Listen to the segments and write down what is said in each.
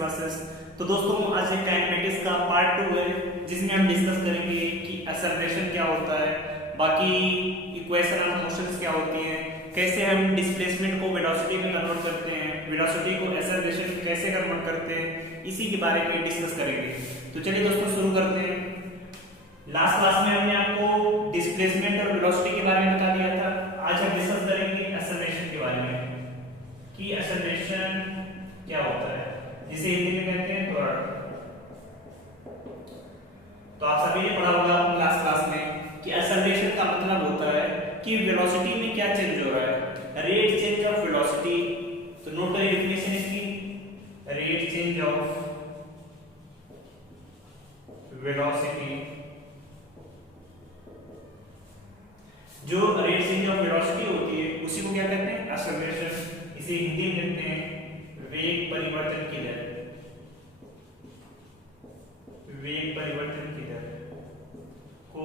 Classes. तो दोस्तों आज एक काइनेमेटिक्स का पार्ट 2 है जिसमें हम डिस्कस करेंगे कि एक्सेलरेशन क्या होता है, बाकी इक्वेशन ऑफ मोशंस क्या होती हैं, कैसे हम डिस्प्लेसमेंट को वेलोसिटी में कन्वर्ट करते हैं, वेलोसिटी को एक्सेलरेशन में कैसे कन्वर्ट करते हैं, इसी के बारे में डिस्कस करेंगे। तो चलिए दोस्तों शुरू करते हैं। लास्ट क्लास में हमने आपको डिस्प्लेसमेंट और वेलोसिटी के बारे में बता दिया था। आज हम डिस्कस करेंगे एक्सेलरेशन के बारे में कि एक्सेलरेशन क्या होता है, जिसे हिंदी में कहते हैं त्वरण। तो आप सभी ने पढ़ा होगा लास्ट क्लास में कि एक्सेलरेशन का मतलब होता है कि वेलोसिटी में क्या चेंज हो रहा है, रेट चेंज ऑफ वेलोसिटी। तो नोट करिए डेफिनेशन इसकी, रेट चेंज ऑफ वेलोसिटी। जो रेट चेंज ऑफ वेलोसिटी होती है उसी को क्या कहते हैं, एक्सेलरेशन। इसे हिंदी में कहते हैं वेग परिवर्तन की दर। वेग परिवर्तन की दर को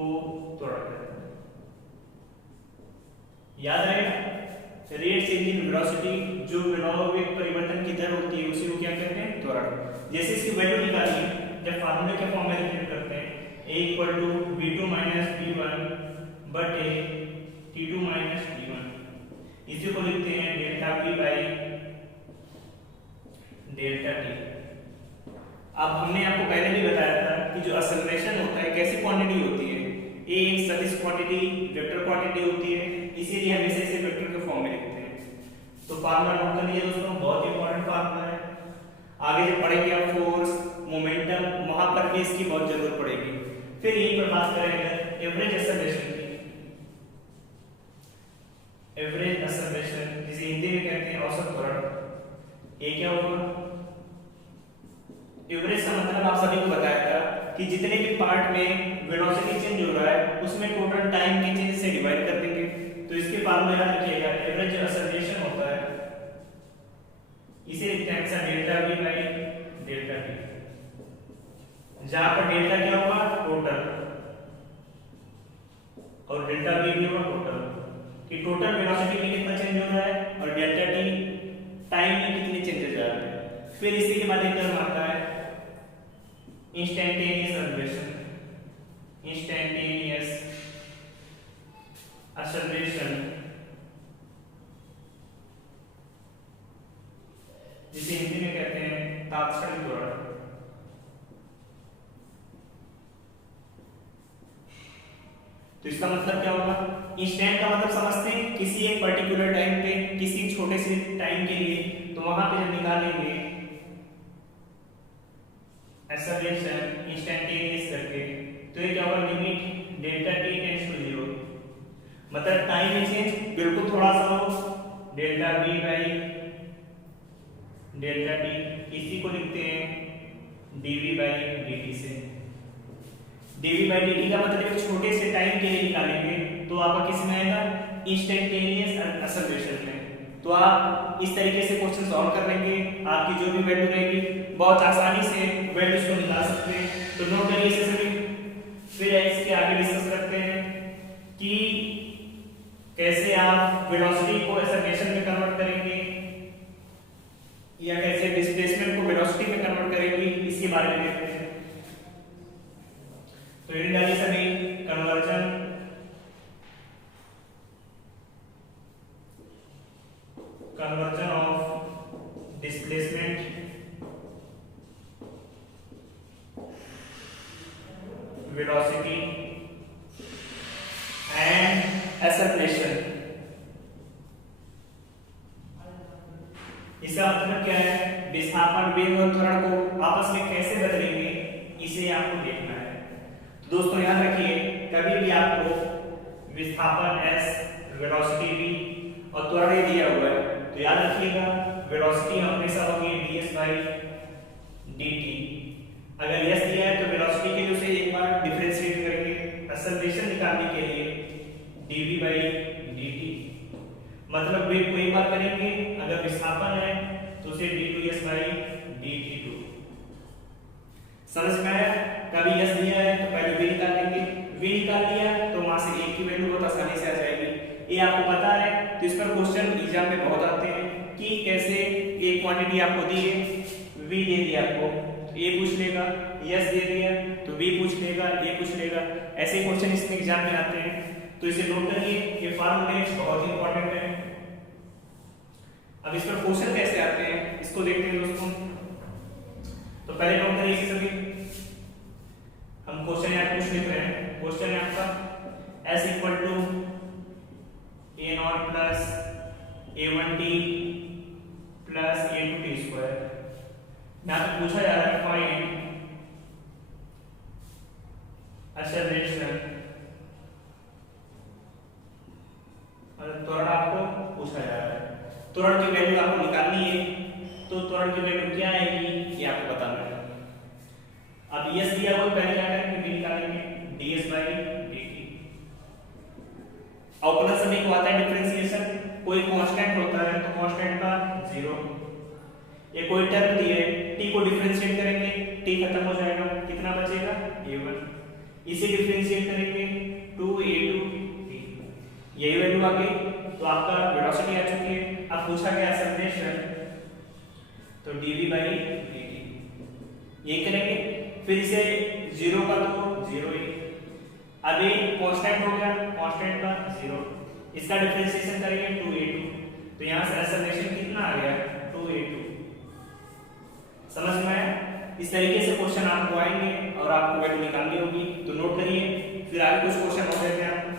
त्वरण कहते हैं। याद रहे, रेट चेंज इन वेलोसिटी, जो वेग परिवर्तन की दर होती है उसी को क्या कहते हैं, त्वरण। जैसे इसकी वैल्यू निकालिए, जब फार्मूले के फॉर्म में रिप्रेजेंट करते हैं, a = v2 - v1 बटे t2 - t1, इसी को लिखते हैं delta p by delta t। अब हमने आपको पहले भी बताया था कि जो एक्सेलरेशन होता है कैसी क्वांटिटी होती है, a एक सदिश क्वांटिटी, वेक्टर क्वांटिटी होती है, इसीलिए हम इसे वेक्टर के फॉर्म में लिखते हैं। तो फार्मूला नोट कर लीजिए दोस्तों, बहुत इंपॉर्टेंट फार्मूला है। आगे जब पढ़ेंगे आप फोर्स, मोमेंटम, वहां पर भी इसकी बहुत जरूरत पड़ेगी। फिर यहीं पर बात करेंगे एवरेज एक्सेलरेशन की। एवरेज एक्सेलरेशन जिसे हिंदी में कहते हैं औसत त्वरण। ये क्या होगा, एवरेज का मतलब आप सभी को बताया था कि जितने भी पार्ट में वेलोसिटी चेंज हो रहा है उसमें टोटल टाइम के चेंज से डिवाइड कर देंगे। तो इसके फार्मूला याद रखिएगा, एवरेज एक्सेलरेशन होता है, इसे लिखते हैं delta v by delta t, जहां पर डेल्टा क्या होगा, टोटल, और डेल्टा v भी होगा टोटल, कि टोटल वेलोसिटी में कितना चेंज हो रहा है, और डेल्टा t टाइम में कितने चेंजेस आ रहे हैं। फिर इसी के बाद एक टर्म आता है इंस्टेंटेनियस एक्सेलरेशन। इंस्टेंटेनियस एक्सेलरेशन जिसे हिंदी में कहते हैं तात्क्षणिक त्वरण। तो इसका मतलब क्या होगा, इंस्टेंट का मतलब समझते हैं किसी एक पर्टिकुलर टाइम पे, किसी छोटे से टाइम के लिए, तो वहां पे जब निकालेंगे एक्सेलरेशन इंस्टेंटेनियस करके, तो ये क्या होगा, limit delta t tends to 0, मतलब टाइम में चेंज बिल्कुल थोड़ा सा हो, delta v by delta t, इसी को लिखते हैं dv बाई dt से। dv बाई dt का मतलब एक छोटे से टाइम के लिए निकालेंगे तो आपका किस में आएगा, इंस्टेंटेनियस एक्सेलरेशन में। तो आप इस तरीके से क्वेश्चन सॉल्व कर लेंगे, आपकी जो भी वैल्यू रहेगी बहुत आसानी से वैल्यूज को निकाल सकते हैं। तो नोट करिए इसे सभी। फिर इसके आगे डिस्कस करते हैं कि कैसे आप वेलोसिटी को एक्सेलरेशन में कन्वर्ट करेंगे या कैसे डिस्प्लेसमेंट को वेलोसिटी में कन्वर्ट करेंगे, इसके बारे में देखते हैं। तो ये डालिए सभी, conversion of displacement velocity and acceleration. इसका मतलब क्या है, विस्थापन, वेग और त्वरण को आपस में कैसे बदलेंगे, इसे आपको देखना है। तो दोस्तों याद रखिए, कभी भी आपको विस्थापन s, वेलोसिटी v और त्वरण दिया हुआ है तो याद रखिएगा वेलोसिटी हमेशा होगी ds बाई dt। अगर s दिया है तो वेलोसिटी के लिए उसे एक बार डिफरेंशिएट करेंगे, एक्सेलरेशन निकालने के लिए dv बाई dt, मतलब वेग को एक बार करेंगे, अगर विस्थापन है तो उसे d2s बाई dt2। समझ में आया, कभी s दिया है तो पहले v निकाल लेंगे, v निकाल लिया तो वहां से a की वैल्यू बहुत आसानी से आ जाएगी। ये आपको पता है, तो इस पर क्वेश्चन एग्जाम में बहुत आते हैं कि कैसे एक क्वांटिटी आपको दी है, v दे दिया आपको तो a पूछ लेगा, s दे दिया तो v पूछ लेगा, a पूछ लेगा। ऐसे क्वेश्चन इसमें एग्जाम में आते हैं, तो इसे नोट करिए, ये फार्मूले बहुत ही इंपॉर्टेंट है। अब इस पर क्वेश्चन कैसे आते हैं इसको देखते हैं दोस्तों। तो पहले नोट करिए इसे सभी, हम क्वेश्चन यहाँ कुछ लिख रहे हैं। क्वेश्चन है आपका s equal to a nought plus a1t plus a2t square. यहाँ पे पूछा जा रहा है फाइंड एक्सेलरेशन, त्वरण आपको पूछा जा रहा है। त्वरण की वैल्यू आपको निकालनी है, तो त्वरण की वैल्यू क्या आएगी ये आपको बताना है। अब s दिया हुआ पहले क्या करेंगे, v निकालेंगे, ds by dt। अवकलन सभी को आता है डिफरेंशिएशन, कोई कांस्टेंट होता है तो कांस्टेंट का 0, ये कोई टर्म दी है t को डिफरेंशिएट करेंगे, t खत्म हो जाएगा, कितना बचेगा a1, इसे डिफरेंशिएट करेंगे 2a2t, यही वैल्यू आ गई। तो आपका वेलोसिटी आ चुकी है। अब पूछा गया एक्सेलरेशन, तो dv by dt ये करेंगे, फिर इसे 0 का तो 0 ही, अब ये कांस्टेंट हो गया, कांस्टेंट का 0, इसका डिफरेंशिएशन करेंगे 2a2, तो यहां से एक्सेलरेशन कितना आ गया 2a2। समझ में आया? इस तरीके से क्वेश्चन आपको आएंगे और आपको वैल्यू निकालनी होगी, तो नोट करिए, फिर आगे कुछ क्वेश्चन हो जाते हैं आपको।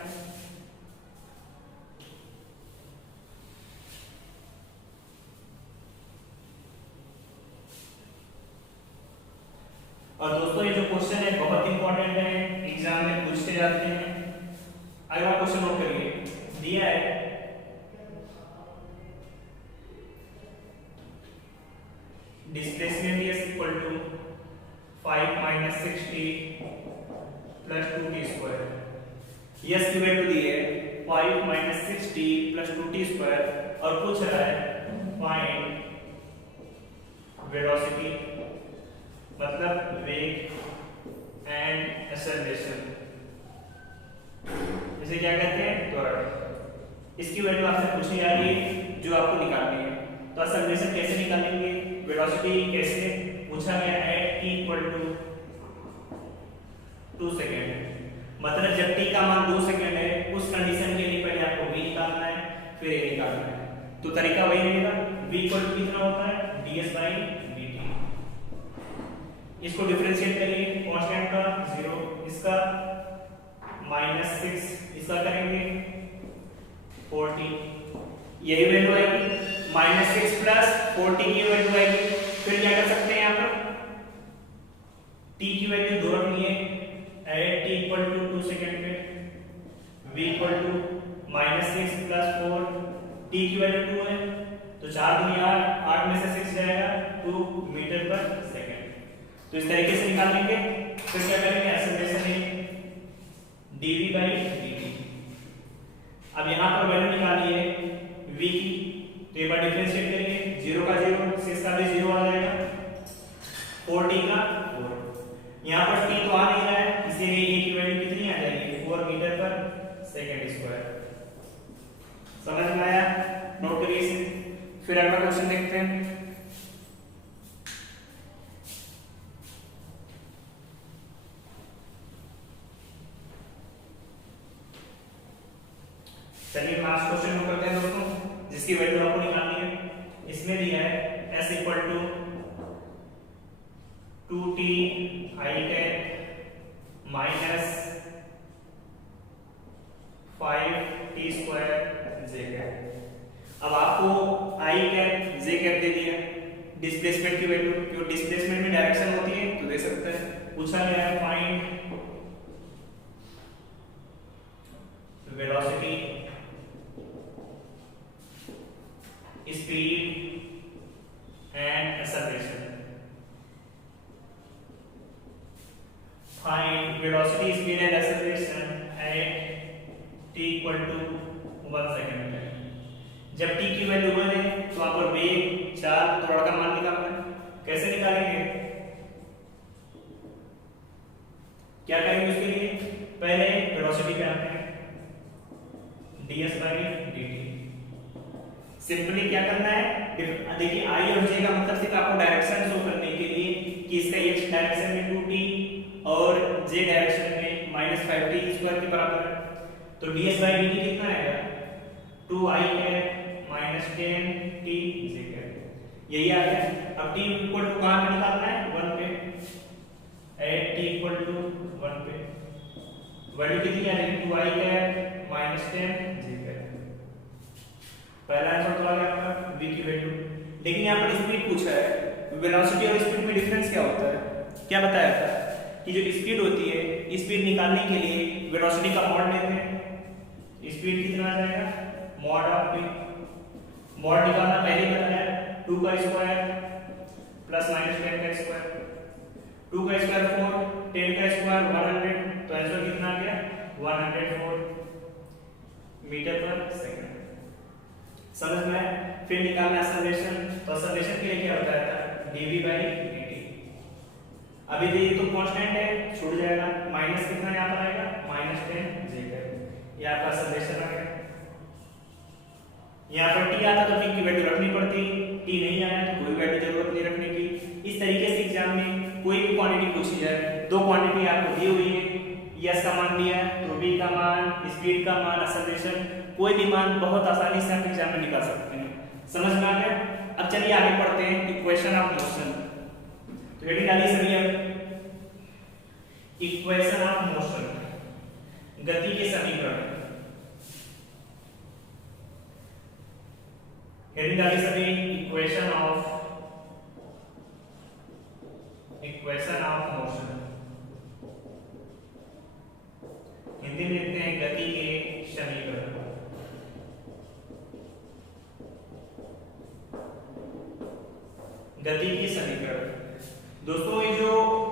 और दोस्तों ये जो क्वेश्चन है बहुत इंपॉर्टेंट है, एग्जाम में पूछते जाते हैं। अगला क्वेश्चन नोट करिए, दिया है displacement s equal to 5 minus 6t plus 2t square. s की वैल्यू दी है 5 minus 6t plus 2t square और पूछ रहा है फाइंड वेलोसिटी मतलब वेग एंड एक्सेलरेशन, इसे क्या कहते हैं त्वरण। इसकी वैल्यू आपसे पूछी जा रही है जो आपको निकालनी है। तो एक्सेलरेशन कैसे निकालेंगे, वेलोसिटी कैसे पूछा गया at t equal to 2 second, मतलब जब t का मान 2 सेकेंड है उस कंडीशन के लिए पहले आपको v निकालना है फिर a निकालना है। तो तरीका वही रहेगा, v इक्वल टू कितना होता है ds by dt, इसको डिफरेंशिएट करिए, कांस्टेंट का 0, इसका -6, इसका करेंगे 40, यही वैल्यू आएगी, -6 प्लस 40 की वैल्यू आएगी। फिर क्या कर सकते हैं यहाँ पर t की वैल्यू 2 रखनी है, at t equal to 2 second पे v equal to -6 plus 4, t की वैल्यू 2 है तो 4 दूनी 8, 8 में से 6 जाएगा 2 मीटर पर सेकेंड। तो इस तरीके से निकाल लेंगे। फिर क्या करेंगे एक्सेलरेशन है dv by dt। अब यहाँ पर वैल्यू निकाली है v की, तो एक बार डिफरेंशिएट करेंगे, 0 का 0, 6 का भी 0 आ जाएगा, 4t का 4, यहाँ पर t तो आ नहीं रहा है इसीलिए a की वैल्यू कितनी आ जाएगी 4 मीटर पर सेकेंड स्क्वायर। समझ में आया? नोट करिए इसे। फिर अगला क्वेश्चन देखते हैं। चलिए लास्ट क्वेश्चन में करते हैं दोस्तों, जिसकी वैल्यू आपको निकालनी है। इसमें दिया है s equal to 2t i tan minus 5t square j cap. अब आपको i कैप j कैप दे दिया, डिस्प्लेसमेंट की वैल्यू, क्यों डिस्प्लेसमेंट में डायरेक्शन होती है तो दे सकते हैं। पूछा गया है find velocity, speed and acceleration. Find velocity, speed and acceleration at t equal to 1 second पे। जब t की वैल्यू 1 है तो वहां पर वेग 4, त्वरण का मान निकालना है। कैसे निकालेंगे, क्या करेंगे उसके लिए, पहले वेलोसिटी पे आते हैं ds by dt, सिंपली क्या करना है, देखिए आई और जे का मतलब सिर्फ आपको डायरेक्शन शो करने के लिए कि इसका x डायरेक्शन में 2t और j डायरेक्शन में -5t² के बराबर है। तो ds/dt कितना आएगा 2i cap minus 10t j cap, यही आ गया। अब t इक्वल टू कहां पे निकालना है 1 पे, एट t इक्वल टू 1 पे वैल्यू कितनी आ जाएगी 2i cap minus 10 j cap. पहला आंसर तो आ गया आपका v की वैल्यू। लेकिन यहाँ पर स्पीड पूछा है, वेलोसिटी और स्पीड में डिफरेंस क्या होता है, क्या बताया था कि जो स्पीड होती है, स्पीड निकालने के लिए वेलोसिटी का मॉड लेते हैं, स्पीड कितना आ जाएगा मॉड ऑफ v, मॉड निकालना पहले बताया 2 का स्क्वायर प्लस माइनस 10 का स्क्वायर, 2 का स्क्वायर 4, 10 का स्क्वायर 100, तो आंसर कितना आ गया 104 मीटर पर सेकंड। समझ में आया? फिर निकालना एक्सेलरेशन, तो एक्सेलरेशन के लिए क्या होता है dv/dt। अभी ये तो कांस्टेंट है, छूट जाएगा, माइनस कितना यहाँ पर आएगा -10 j कैप, ये आपका एक्सेलरेशन आ गया। यहाँ पर t आता तो t की वैल्यू रखनी पड़ती, t नहीं आया तो कोई वैल्यू जरूरत नहीं रखने की। इस तरीके से एग्जाम में कोई भी क्वांटिटी पूछी जाए, दो क्वांटिटी आपको दी हुई है, s का मान दिया है तो v का मान, स्पीड का मान, एक्सेलरेशन, कोई भी मान बहुत आसानी से आप एग्जाम में निकाल सकते हैं। समझ में आ गया? अब चलिए आगे पढ़ते हैं इक्वेशन ऑफ मोशन। तो हेडिंग डालिए सभी अब, इक्वेशन ऑफ मोशन, गति के समीकरण। हेडिंग डालिए सभी इक्वेशन ऑफ मोशन, हिंदी में लिखते हैं गति के समीकरण। गति के समीकरण दोस्तों, ये जो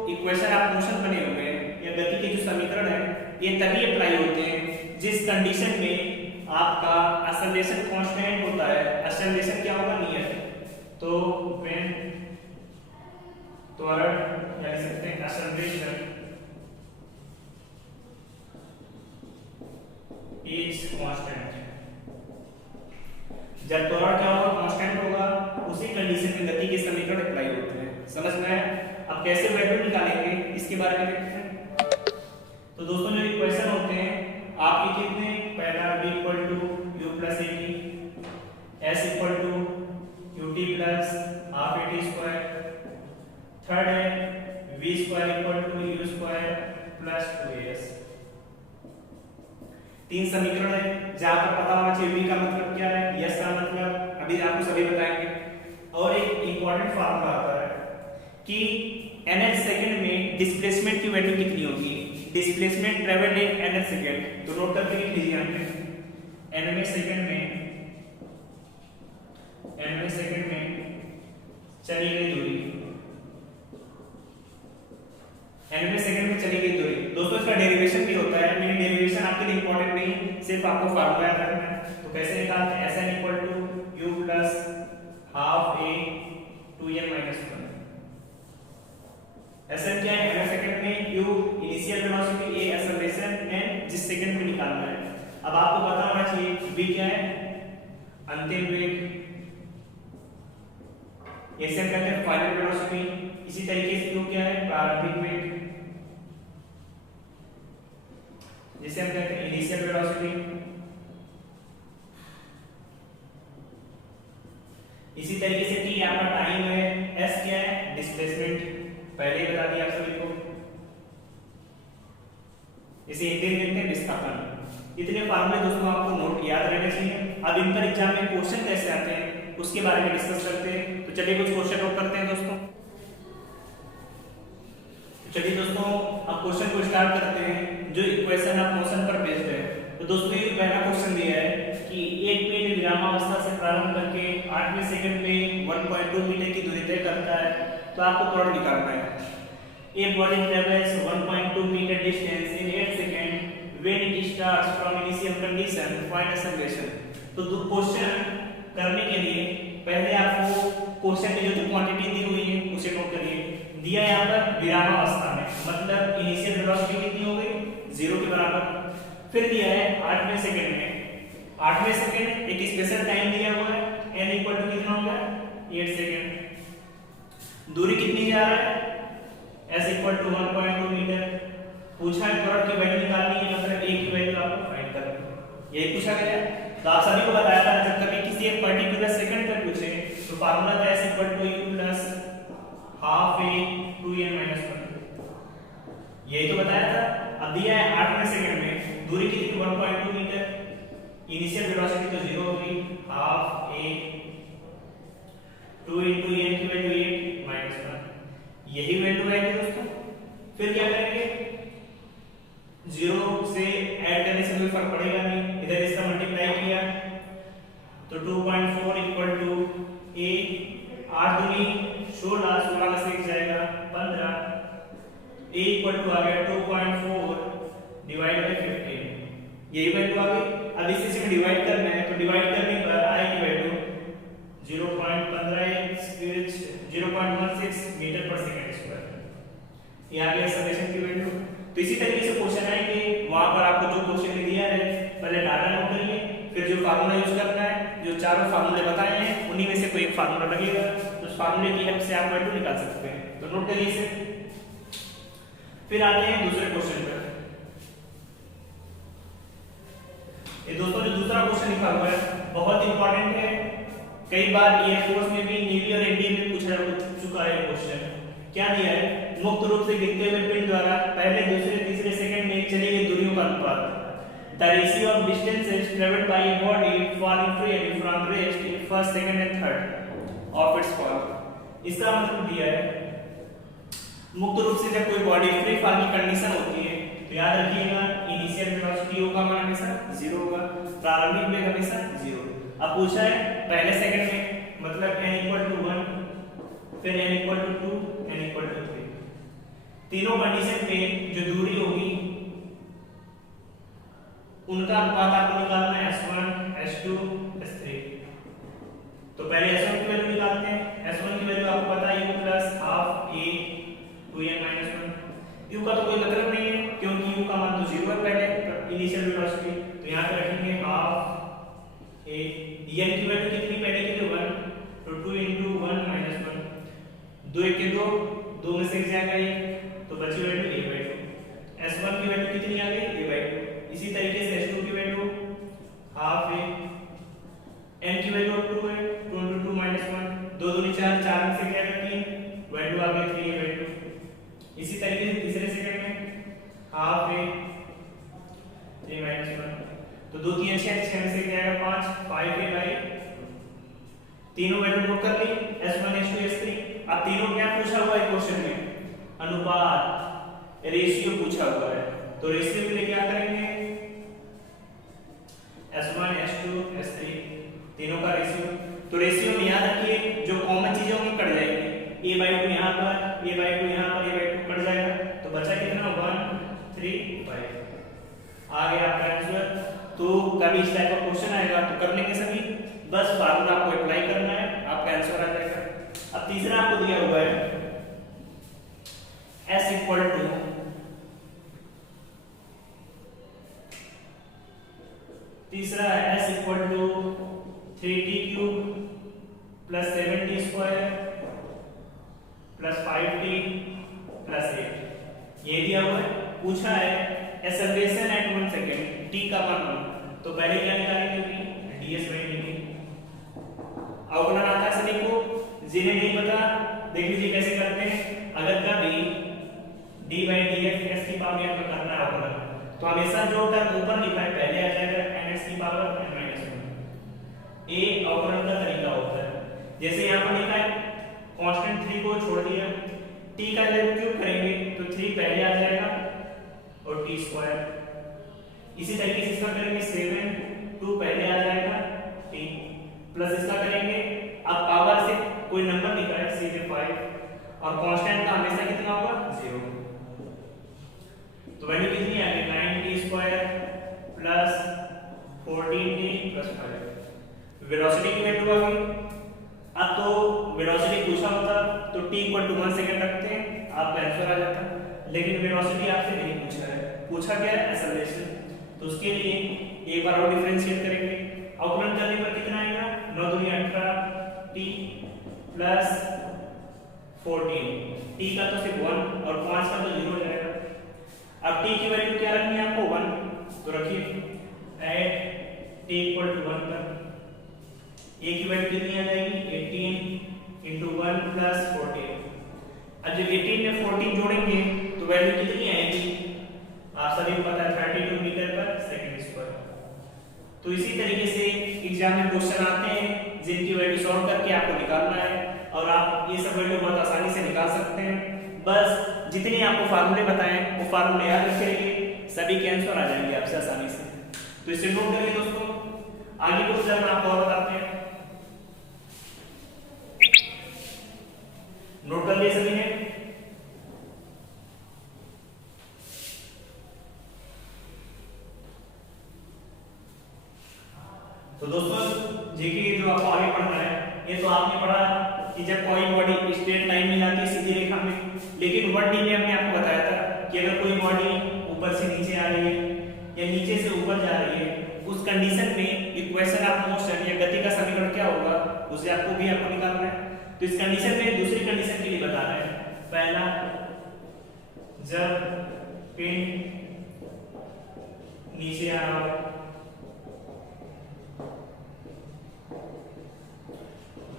इक्वेशन ऑफ मोशन बने हुए हैं या गति के जो समीकरण है, ये तभी अप्लाई होते हैं जिस कंडीशन में आपका एक्सेलरेशन कांस्टेंट होता है। एक्सेलरेशन क्या होगा नियत, तो व्हेन त्वरण या लिख सकते हैं एक्सेलरेशन इज कांस्टेंट। जब त्वरण क्या होगा कांस्टेंट होगा, उसी कंडीशन में गति के समीकरण अप्लाई होते हैं। समझ में आया? अब कैसे वैल्यू निकालेंगे इसके बारे में देखते हैं। तो दोस्तों जो इक्वेशन होते हैं आपके कितने, पहला v equal to u plus at, s equal to ut plus half at square, third है v square equal to u square plus 2as। तीन समीकरण है जहां पर पता होना चाहिए v का मतलब क्या है, s का मतलब अभी आपको सभी बताएंगे। और एक इंपॉर्टेंट फार्मूला आता है कि nth सेकंड में डिस्प्लेसमेंट की वैल्यू कितनी होगी, displacement travelled in nth second. तो नोट करके लिख लीजिए यहाँ पे, nवें सेकंड में चली गई दूरी, nवें सेकंड में चली गई दूरी। दोस्तों इसका डेरिवेशन भी होता है, लेकिन डेरिवेशन आपके लिए इंपॉर्टेंट नहीं, सिर्फ आपको फार्मूला याद रखना है। तो कैसे निकालते हैं, Sn equal to u plus half a 2n minus 1। Sn क्या है, nवें सेकंड में u initial velocity, a acceleration, n जिस सेकंड में निकालना है। अब आपको पता होना चाहिए v क्या है, अंतिम वेग, इसे हम कहते हैं फाइनल वेलोसिटी। इसी तरीके से u क्या है, प्रारंभिक वेग, जिसे हम कहते हैं इनिशियल वेलोसिटी। इसी तरीके से t आपका टाइम है, s क्या है, डिस्प्लेसमेंट, पहले ही बता दिया आप सभी को। इसे हिंदी में लिखते हैं विस्थापन। इतने फार्मूले दोस्तों आपको नोट याद रहने चाहिए। अब इन पर एग्जाम में क्वेश्चन कैसे आते हैं उसके बारे में डिस्कस करते हैं। तो चलिए कुछ क्वेश्चन नोट करते हैं दोस्तों। चलिए दोस्तों अब क्वेश्चन को स्टार्ट करते हैं जो इक्वेशन ऑफ मोशन पर बेस्ड है। तो दोस्तों ये पहला क्वेश्चन दिया है कि एक पिंड विरामावस्था से प्रारंभ करके 8वें सेकंड में 1.2 मीटर की दूरी तय करता है, तो आपको त्वरण निकालना है। A body travels 1.2 meter distance in 8 seconds when it starts from initial condition, find acceleration। तो क्वेश्चन करने के लिए पहले आपको क्वेश्चन की जो क्वांटिटी दी हुई है उसे नोट करिए। दिया है यहाँ पर विरामावस्था में, मतलब इनिशियल वेलोसिटी कितनी हो गई 0 के बराबर। फिर दिया है 8वें सेकंड में, 8वें सेकंड एक स्पेशल टाइम दिया हुआ है n इक्वल टू कितना हो गया 8 सेकंड। दूरी कितनी जा रहा है s इक्वल टू 1.2 मीटर। पूछा है त्वरण की वैल्यू निकालनी है, मतलब a की वैल्यू आपको फाइंड करनी है, यही पूछा गया है। तो आप सभी को बताया था जब कभी किसी एक पर्टिकुलर सेकंड पर पूछे तो फार्मूला था s equal to u plus half a 2n minus 1, यही तो बताया था। अब दिया है 8वें सेकंड में दूरी कितनी 1.2 मीटर, इनिशियल वेलोसिटी तो 0 होगी, हाफ a 2 into n की वैल्यू 8 माइनस 1, यही वैल्यू है दोस्तों। फिर क्या करेंगे 0 से ऐड करने से कोई फर्क पड़ेगा नहीं, इधर इसका मल्टीप्लाई किया तो 2.4 इक्वल टू a 8 दूनी 16, 16 में से 1 जाएगा 15, a इक्वल टू आ गया 2.4 डिवाइड बाय 15, यही वैल्यू आ गई। अब इसी से डिवाइड करना है तो डिवाइड करने पर आएगी वैल्यू 0.16 मीटर पर सेकंड स्क्वायर, ये आ गया समेशन की वैल्यू। तो इसी तरीके से क्वेश्चन आएंगे, वहां पर आपको जो क्वेश्चन दिया है पहले डाटा नोट करिए, फिर जो फार्मूला यूज करना है, जो चारों फार्मूले बताए हैं उन्हीं में से कोई एक फार्मूला लगेगा, तो उस फार्मूले की हेल्प से आप वैल्यू निकाल सकते हैं, तो नोट करिए इसे। फिर आते हैं दूसरे क्वेश्चन पर। ये दोस्तों जो दूसरा क्वेश्चन लिखा हुआ है बहुत इंपॉर्टेंट है, कई बार एयरफोर्स में भी, नेवी और एनडीए में पूछा चुका है क्वेश्चन। क्या दिया है, मुक्त रूप से गिरते हुए पिंड द्वारा पहले दूसरे तीसरे सेकंड में चली गई दूरियों का अनुपात, the ratio of distances travelled by a body falling freely from rest in first second and third of its fall. इसका मतलब दिया है मुक्त रूप से जब कोई बॉडी फ्री फॉल की कंडीशन होती है तो याद रखिएगा इनिशियल वेलोसिटी u का मान हमेशा 0 होगा, प्रारंभिक वेग हमेशा 0। अब पूछा है पहले सेकंड में, मतलब n इक्वल टू 1, फिर n equal to 2, n equal to 3, तीनों कंडीशन पे जो दूरी होगी उनका अनुपात आपको निकालना है s1 s2 s3। तो पहले s1 की वैल्यू निकालते हैं। s1 की वैल्यू आपको पता है u plus half a 2n minus 1। u का तो कोई मतलब नहीं है क्योंकि u का मान तो 0 है पहले इनिशियल वेलोसिटी, तो यहां पे रखेंगे हाफ a, n की वैल्यू कितनी पहले के लिए 1, तो 2 into 1 minus 1, 2 1 के 2, 2 में से 1 जाएगा 1, तो बची वैल्यू a/2। s1 की वैल्यू कितनी आ गई a/2। इसी तरीके से s2 की वैल्यू हाफ a, n की वैल्यू 2 है, 2 into 2 minus 1, 2 2 4, 4 में से जाएगा 3, वैल्यू आ गई 3a/2। इसी तरीके से तीसरे सेकंड में हाफ a 3 minus 1, तो 2 3 6 6 में से जाएगा 5, 5a/, तीनों वैल्यू नोट कर ली s1 s2 s3। अब तीनों क्या पूछा हुआ है क्वेश्चन में, अनुपात रेशियो पूछा हुआ है, तो रेशियो के लिए क्या करेंगे s1 s2 s3 तीनों का रेशियो। तो रेशियो में याद रखिए जो कॉमन चीजें होंगी कट जाएंगी, a/2 यहां पर, a/2 यहां पर, a/2 कट जाएगा, तो बचा कितना 1 3 5, आ गया आपका आंसर। तो कभी इस टाइप का क्वेश्चन आएगा तो कर लेंगे सभी, बस फार्मूला आपको अप्लाई करना है, आपका आंसर आ जाएगा। अब तीसरा आपको दिया हुआ है s इक्वल टू तीसरा s equal to 3t cube plus 7t square plus 5t plus 8, ये दिया हुआ है। पूछा है एक्सेलरेशन एट 1 सेकंड t का मान, तो पहले क्या निकालेंगे ds बाई dt। अवकलन आता है सभी को, जिन्हें नहीं पता देख लीजिए कैसे करते हैं। अगर कभी d बाई dx s की पावर में करना है अवकलन, तो हमेशा जो टर्म ऊपर लिखा है पहले आ जाएगा n x की पावर n माइनस 1। ये अवकलन का तरीका होता है। जैसे यहाँ पर लिखा है कांस्टेंट 3 को छोड़ दिया, t का वैल्यू क्यूब करेंगे तो 3 पहले आ जाएगा और t स्क्वायर। इसी तरीके से इसका करेंगे 7, 2 पहले आ जाएगा t, प्लस इसका करेंगे, अब पावर से कोई नंबर लिखा है सीधे 5 और कांस्टेंट का हमेशा कितना होगा 0, तो वैल्यू कितनी आ गई 9t square plus 14t plus 5। Velocity की वैल्यू आ गई। अब तो वेलोसिटी पूछा होता तो t इक्वल टू 1 सेकंड रखते हैं, आपका आंसर आ जाता, लेकिन वेलोसिटी आपसे नहीं पूछा है, पूछा क्या है एक्सेलरेशन। तो उसके लिए एक बार और डिफरेंशिएट करेंगे, अवकलन करने पर कितना आएगा 9 दूनी 18 t प्लस 14, t का तो सिर्फ 1 और 5 का तो 0 जाएगा। अब t की वैल्यू क्या रखनी है आपको 1, तो रखिए एट t इक्वल टू 1 पर a की वैल्यू कितनी आ जाएगी 18 इंटू 1 प्लस 14। अब जब 18 में 14 जोड़ेंगे तो वैल्यू कितनी आएगी, आप सभी को पता है 32 मीटर पर सेकंड स्क्वायर। तो इसी तरीके से एग्जाम में क्वेश्चन आते हैं जिनकी वैल्यू सॉल्व करके आपको निकालना है, और आप ये सब वैल्यू बहुत आसानी से निकाल सकते हैं। बस जितने आपको फार्मूले बताएं वो फार्मूले याद रखेंगे, सभी के आंसर आ जाएंगे आपसे आसानी से। तो इसे नोट करिए दोस्तों, आगे को जब आपको और बताते हैं। नोट कर लिए सभी ने? तो दोस्तों जीके जो आपको आगे पढ़ना है, ये तो आपने पढ़ा कि जब कोई बॉडी स्ट्रेट लाइन में जाती है सीधी रेखा में, लेकिन 1D में हमने आपको बताया था कि अगर कोई बॉडी ऊपर से नीचे आ रही है या नीचे से ऊपर जा रही है, उस कंडीशन में इक्वेशन ऑफ मोशन या गति का समीकरण क्या होगा उसे आपको निकालना है। तो इस कंडीशन में दूसरी कंडीशन के लिए बता रहे हैं। पहला, जब पिंड नीचे आ रहा हो,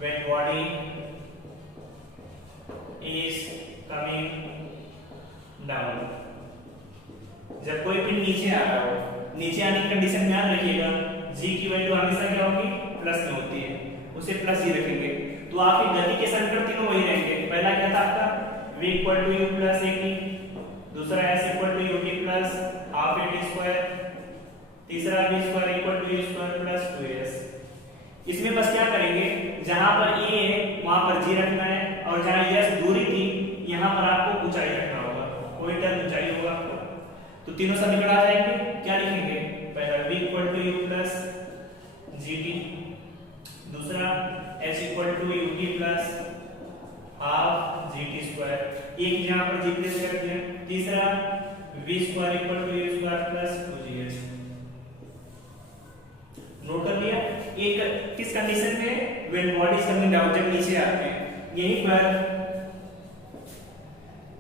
when body is coming down, जब कोई पिंड नीचे आ रहा हो, नीचे आने की कंडीशन ध्यान रखिएगा, g की वैल्यू हमेशा क्या होगी प्लस में होती है, उसे प्लस ही रखेंगे। तो आपकी गति के समीकरण तीनों वही रहेंगे। पहला क्या था आपका v equal to u plus at, दूसरा s equal to ut plus half at square, तीसरा v square equal to u square plus 2s। इसमें बस क्या करेंगे, जहां पर a है वहां पर g रखना है, और जहां s दूरी थी यहां पर आपको ऊंचाई रखना होगा, कोई टर्म ऊंचाई होगा। तो तीनों समीकरण आ जाएंगे, क्या लिखेंगे, पहला v equal to u plus gt, दूसरा s equal to ut plus half gt square, एक यहां पर g प्लस कर दिया, तीसरा v square equal to u square plus 2gh। Note कर लिया? एक किस कंडीशन में, when body is coming down, जब नीचे आते हैं। यहीं पर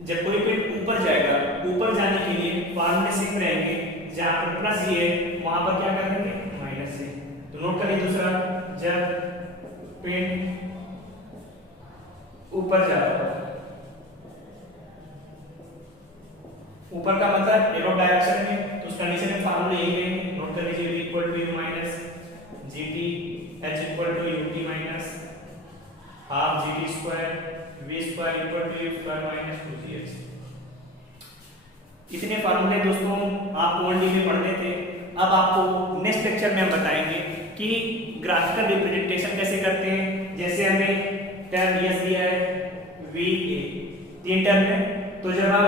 जब कोई पिंड ऊपर जाएगा, ऊपर जाने के लिए फार्मूले सेम रहेंगे, जहां पर प्लस जी है वहां पर क्या करेंगे माइनस जी। तो नोट करिए दूसरा, जब पिंड ऊपर जा रहा है, ऊपर का मतलब एरो डायरेक्शन में, तो उस कंडीशन में फार्मूले यही रहेंगे। नोट कर लीजिए v equal to u minus gt, h equal to ut minus half gt square, v square equal to u square minus 2gh। इतने फार्मूले दोस्तों आप 1D में पढ़ते थे। अब आपको नेक्स्ट लेक्चर में हम बताएंगे कि ग्राफिकल रिप्रेजेंटेशन कैसे करते हैं। जैसे हमें टर्म यस दिया है v a, 3 टर्म है, तो जब हम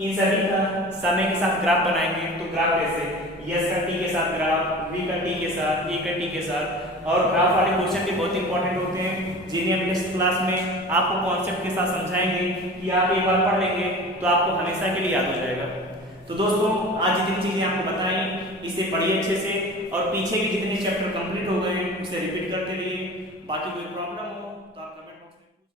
इन सभी का समय के साथ ग्राफ बनाएंगे तो ग्राफ कैसे, यस का t के साथ ग्राफ, v का t के साथ, a का t के साथ। और ग्राफ वाले क्वेश्चन भी बहुत इंपॉर्टेंट होते हैं, जिन्हें हम नेक्स्ट क्लास में आपको कॉन्सेप्ट के साथ समझाएंगे कि आप एक बार पढ़ लेंगे तो आपको हमेशा के लिए याद हो जाएगा। तो दोस्तों आज जितनी चीजें आपको बताई इसे पढ़िए अच्छे से, और पीछे के जितने चैप्टर कंप्लीट हो गए उसे रिपीट करते रहिए। बाकी कोई प्रॉब्लम